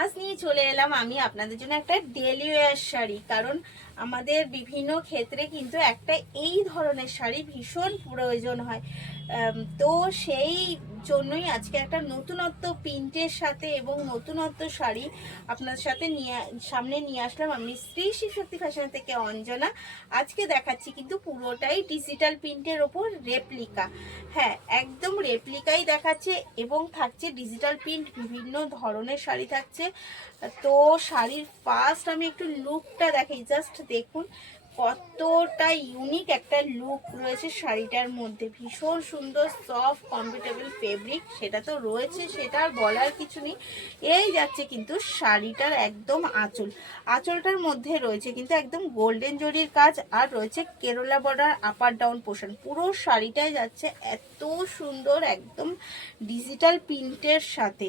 আজ নিয়ে চলে এলাম আমি আপনাদের জন্য একটা ডেলি ওয়্যার শাড়ি। কারণ আমাদের বিভিন্ন ক্ষেত্রে কিন্তু একটা এই ধরনের শাড়ি ভীষণ প্রয়োজন হয়। তো সেই জন্যই আজকে একটা নতুনত্ব প্রিন্টের সাথে এবং নতুনত্ব শাড়ি আপনার সাথে সামনে নিয়ে আসলাম। আমি শ্রী শিবশক্তি ফ্যাশন থেকে অঞ্জনা। আজকে দেখাচ্ছি কিন্তু পুরোটাই ডিজিটাল প্রিন্টের ওপর রেপ্লিকা। হ্যাঁ, একদম রেপ্লিকাই দেখাচ্ছে এবং থাকছে ডিজিটাল প্রিন্ট, বিভিন্ন ধরনের শাড়ি থাকছে। তো শাড়ির ফার্স্ট আমি একটু লুকটা দেখাই, জাস্ট দেখুন কতটা ইউনিক একটা লুক রয়েছে শাড়িটার মধ্যে। ভীষণ সুন্দর সফট কমফোর্টেবল ফেব্রিক, সেটা তো রয়েছে, সেটা আর বলার কিছু নেই। এই যাচ্ছে কিন্তু শাড়িটার একদম আঁচলটার মধ্যে রয়েছে কিন্তু একদম গোল্ডেন জরির কাজ, আর রয়েছে কেরলা বর্ডার আপার ডাউন পোর্শন। পুরো শাড়িটাই যাচ্ছে এত সুন্দর একদম ডিজিটাল প্রিন্টের সাথে।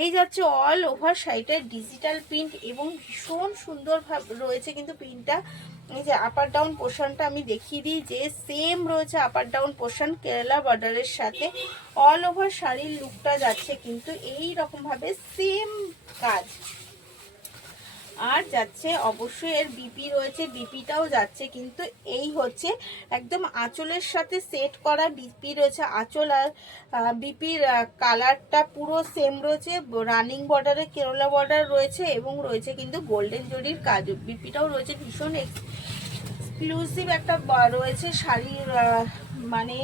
এই যাচ্ছে অল ওভার শাড়িটার ডিজিটাল প্রিন্ট এবং ভীষণ সুন্দর রয়েছে কিন্তু প্রিন্টটা। এই যে আপার ডাউন পোর্শনটা আমি দেখিয়ে দিই, যে সেম রয়েছে আপার ডাউন পোর্শন কেরালা বর্ডারের সাথে। অল ওভার শাড়ির লুকটা যাচ্ছে কিন্তু এই রকম ভাবে সেম কাজ। আর যাচ্ছে অবশ্যই এর বিপি রয়েছে, বিপিটাও যাচ্ছে কিন্তু এই হচ্ছে একদম আঁচলের সাথে সেট করা বিপি রয়েছে। আঁচল আর বিপির কালারটা পুরো সেম রয়েছে। রানিং বর্ডারে কেরলা বর্ডার রয়েছে এবং রয়েছে কিন্তু গোল্ডেন জরির কাজ। বিপিটাও রয়েছে, ভীষণ এক্সক্লুসিভ একটা রয়েছে শাড়ির। মানে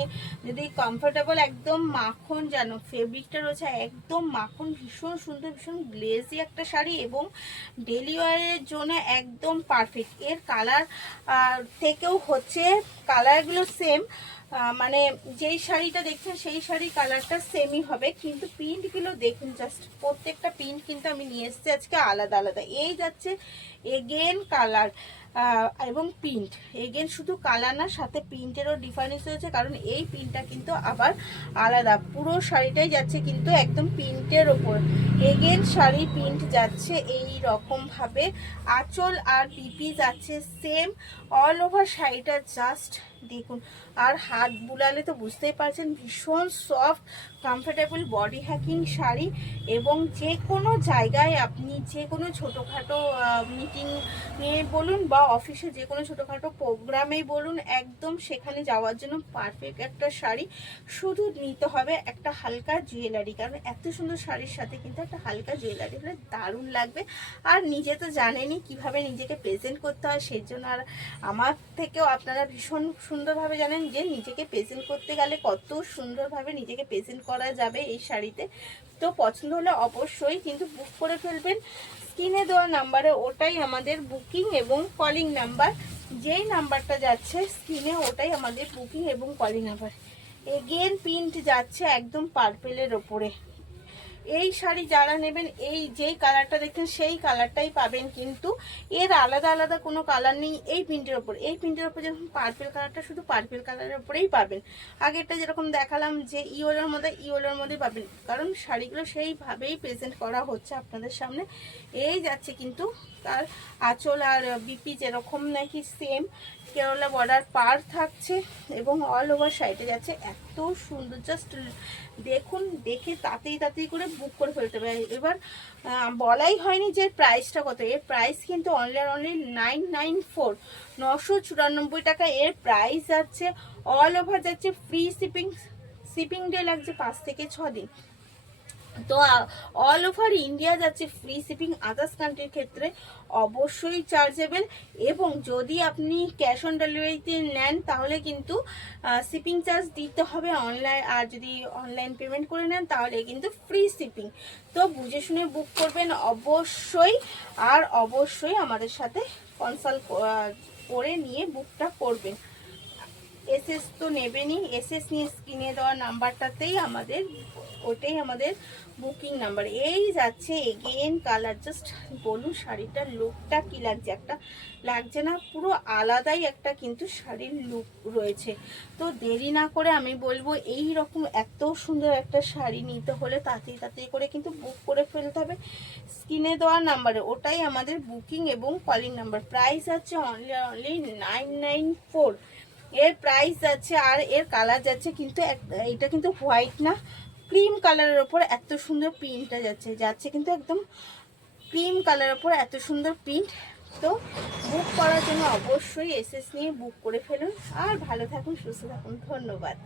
যদি কমফোর্টেবল, একদম মাখন, যেন ফেব্রিকটা রয়েছে একদম মাখন, ভীষণ সুন্দর, ভীষণ গ্লেজি একটা শাড়ি এবং ডেলি ওয়ারের জন্য একদম পারফেক্ট। এর কালার থেকেও হচ্ছে কালারগুলো সেম, মানে যেই শাড়িটা দেখছেন সেই শাড়ির কালারটা সেমই হবে, কিন্তু প্রিন্টগুলো দেখুন, জাস্ট প্রত্যেকটা প্রিন্ট কিন্তু আমি নিয়ে এসেছি আজকে আলাদা আলাদা। এই যাচ্ছে এগেন কালার এবং প্রিন্ট, এগেন শুধু কালার না, সাথে প্রিন্টেরও ডিফারেন্স রয়েছে, কারণ এই প্রিন্টটা কিন্তু আবার আলাদা। পুরো শাড়িটাই যাচ্ছে কিন্তু একদম প্রিন্টের ওপর। এগেন শাড়ির প্রিন্ট যাচ্ছে এই রকম ভাবে, আঁচল আর পিপি যাচ্ছে সেম। অল ওভার শাড়িটা জাস্ট দেখুন, আর হাত বুলালে তো বুঝতেই পারছেন ভীষণ soft comfortable body hacking sari. এবং যে কোনো জায়গায় আপনি যে কোনো ছোটোখাটো মিটিং নিয়ে বলুন বা অফিসে যে কোনো ছোটোখাটো প্রোগ্রামেই বলুন, একদম সেখানে যাওয়ার জন্য পারফেক্ট একটা শাড়ি। শুধু নিতে হবে একটা হালকা জুয়েলারি, কারণ এত সুন্দর শাড়ির সাথে কিন্তু একটা হালকা জুয়েলারি হলে দারুণ লাগবে। আর নিজে তো জানেনই কিভাবে নিজেকে প্রেজেন্ট করতে হয়, সেই জন্য আর আমার থেকেও আপনারা ভীষণ সুন্দরভাবে জানেন যে নিজেকে প্রেজেন্ট করতে গেলে কত সুন্দরভাবে নিজেকে প্রেজেন্ট করা যাবে এই শাড়িতে। তো পছন্দ হলে অবশ্যই কিন্তু বুক করে ফেলবেন স্ক্রিনে দেওয়া নাম্বারে, ওটাই আমাদের বুকিং এবং কলিং নাম্বার। যেই নাম্বারটা যাচ্ছে স্ক্রিনে ওটাই আমাদের বুকিং এবং কলিং নাম্বার। এগেন প্রিন্ট যাচ্ছে একদম পার্পেলের ওপরে। এই শাড়ি যারা নেবেন, এই যেই কালারটা দেখছেন সেই কালারটাই পাবেন, কিন্তু এর আলাদা আলাদা কোনো কালার নেই এই প্রিন্টের ওপর। এই প্রিন্টের ওপর যেরকম পার্পেল কালারটা শুধু পার্পেল কালারের ওপরেই পাবেন। আগেরটা যেরকম দেখালাম যে ইয়েলোর মধ্যেই পাবেন, কারণ শাড়িগুলো সেইভাবেই প্রেজেন্ট করা হচ্ছে আপনাদের সামনে। এই যাচ্ছে কিন্তু তার আঁচল আর বিপি যেরকম নাকি সেম কেরলা বর্ডার পার থাকছে এবং অল ওভার সাইডে যাচ্ছে এত সুন্দর। জাস্ট দেখুন, দেখে তাড়াতাড়ি করে বুক করে ফেলতে হবে। এবার বলাই হয়নি যে প্রাইসটা কত। এর প্রাইস কিন্তু অনলি 994, 994 টাকা এর প্রাইস যাচ্ছে। অল ওভার যাচ্ছে ফ্রি শিপিং ডে লাগছে 5 থেকে 6 দিন। তো অল ওভার ইন্ডিয়া যাচ্ছে ফ্রি শিপিং। আদার্স কান্ট্রির ক্ষেত্রে অবশ্যই চার্জেবল, এবং যদি আপনি ক্যাশ অন ডেলিভারিতে নেন তাহলে কিন্তু শিপিং চার্জ দিতে হবে অনলাইন, আর যদি অনলাইন পেমেন্ট করে নেন তাহলে কিন্তু ফ্রি শিপিং। তো বুঝে শুনে বুক করবেন অবশ্যই, আর অবশ্যই আমাদের সাথে কনসাল্ট করে নিয়ে বুকটা করবেন। এসএস তো নেবেনই, এসএস নিয়ে স্ক্রিনে দেওয়া নাম্বারটাতেই আমাদের, ওটাই আমাদের বুকিং নাম্বার। এই যাচ্ছে এগেন কালার, জাস্ট বলুন শাড়িটার লুকটা কি লাগছে, একটা লাগছে না, পুরো আলাদাই একটা কিন্তু শাড়ির লুক রয়েছে। তো দেরি না করে আমি বলবো এই রকম এত সুন্দর একটা শাড়ি নিতে হলে তাড়াতাড়ি করে কিন্তু বুক করে ফেলতে হবে স্ক্রিনে দেওয়া নাম্বারে, ওটাই আমাদের বুকিং এবং কলিং নাম্বার। প্রাইস আছে অনলি 994 এর প্রাইস যাচ্ছে। আর এর কালার যাচ্ছে কিন্তু এটা কিন্তু হোয়াইট না, ক্রিম কালারের ওপর এত সুন্দর প্রিন্টটা যাচ্ছে কিন্তু একদম ক্রিম কালারের ওপর এত সুন্দর প্রিন্ট। তো বুক করার জন্য অবশ্যই এসএস নিয়ে বুক করে ফেলুন। আর ভালো থাকুন, সুস্থ থাকুন, ধন্যবাদ।